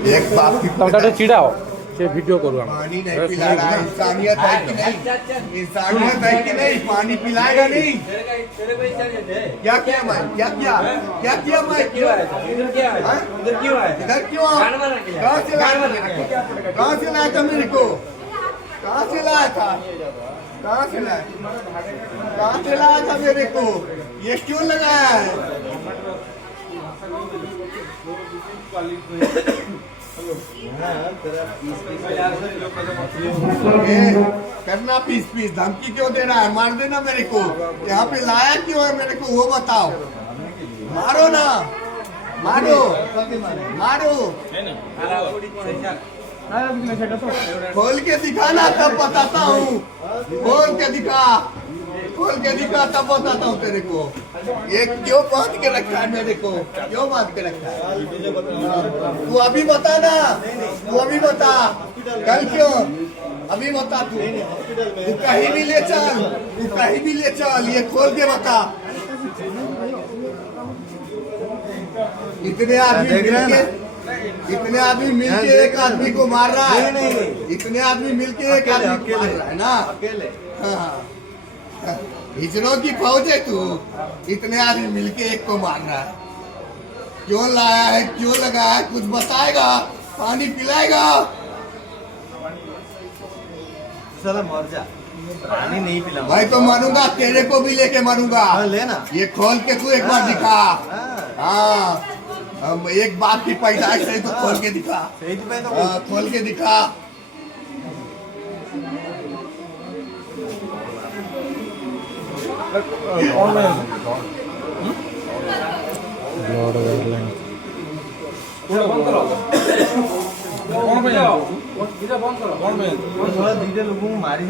एक बाप की तब चिड़ाओ से वीडियो करूँ हम पानी नहीं पिला रहा है। इंसानियत है कि नहीं? इंसानियत है कि नहीं? पानी पिलाएगा नहीं? क्या किया मैं? क्या किया? क्या किया मैं? इधर क्यों आया? इधर क्यों? कहाँ से लाया था? कहाँ से लाया था मेरे को? कहाँ से लाया था? कहाँ से लाया? कहाँ से लाया था मेरे को? ये क्यों लगाया है? करना पीस पीस धमकी क्यों दे रहा है? मार देना मेरे को। यहाँ पे लाया क्यों है मेरे को वो बताओ। मारो ना, मारो मारो। खोल के दिखाना तब बताता हूँ। खोल के दिखा तब बताता हूँ तेरे को। ये क्यों बांध के रखा है मेरे को? क्यों बांध के रखा है? तू अभी बता ना, तू अभी बता। कल क्यों? अभी बता तू कहीं भी ले चल, तू कहीं भी ले चल। ये खोल के बता। इतने आदमी मिलके एक आदमी को मार रहा है। इतने आदमी मिलके एक आदमी को मार रहा है ना। हाँ, हिजड़ों की फौज है तू। इतने आदमी मिलके एक को मार रहा है। क्यों लाया है? क्यों लगाया है? कुछ बताएगा? पानी पिलाएगा? साला मर जा, पानी नहीं पिला। भाई तो मारूंगा, तेरे को भी लेके मारूंगा। लेना ये खोल के तू एक बार दिखा। हाँ, एक बाप की पैदाइश है तो खोल के दिखा। खोल के दिखा। लोगों को मारी